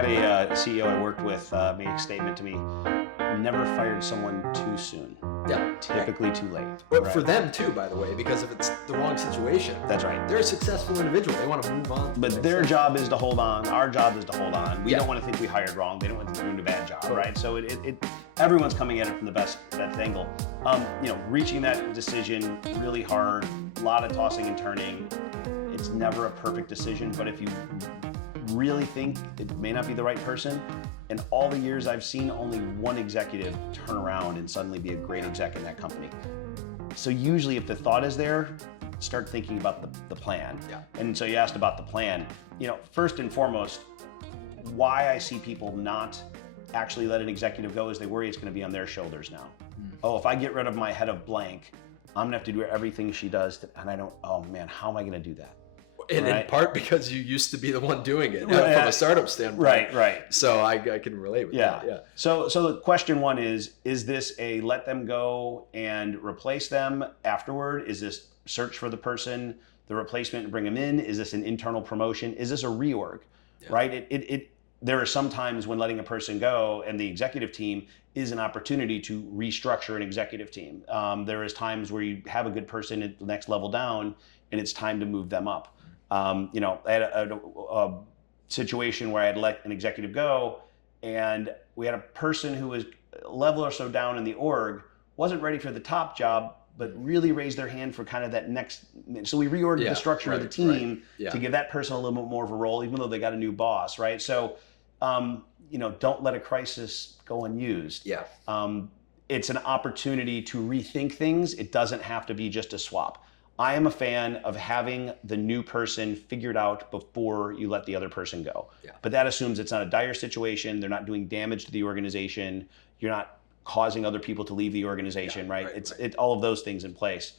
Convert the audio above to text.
had a CEO I worked with make a statement to me: never fired someone too soon. Yeah. Typically too late. But right? for them too, by the way, because if it's the wrong situation, That's right. they're a successful individual. They want to move on. But their job is to hold on. Our job is to hold on. We Yeah. don't want to think we hired wrong. They don't want to think we're doing a bad job, right? So everyone's coming at it from the best angle. Reaching that decision really hard. A lot of tossing and turning. It's never a perfect decision, but if you really think it may not be the right person, in all the years I've seen only one executive turn around and suddenly be a great exec in that company. So usually if the thought is there, start thinking about the plan. Yeah. And so you asked about the plan. First and foremost, why I see people not actually let an executive go is they worry it's going to be on their shoulders now. Oh, if I get rid of my head of blank, I'm going to have to do everything she does, and I don't, oh man, how am I going to do that? And right? in part because you used to be the one doing it from a startup standpoint. Right. So I can relate with that. Yeah. So the question one is this a let them go and replace them afterward? Is this search for the person, the replacement, and bring them in? Is this an internal promotion? Is this a reorg? Yeah. Right? There are some times when letting a person go and the executive team is an opportunity to restructure an executive team. There is times where you have a good person at the next level down and it's time to move them up. I had a situation where I had let an executive go and we had a person who was a level or so down in the org, wasn't ready for the top job, but really raised their hand for kind of that next. So we reorged the structure of the team to give that person a little bit more of a role, even though they got a new boss, right? So, don't let a crisis go unused. Yeah. It's an opportunity to rethink things. It doesn't have to be just a swap. I am a fan of having the new person figured out before you let the other person go. Yeah. But that assumes it's not a dire situation. They're not doing damage to the organization. You're not causing other people to leave the organization, right? It's all of those things in place.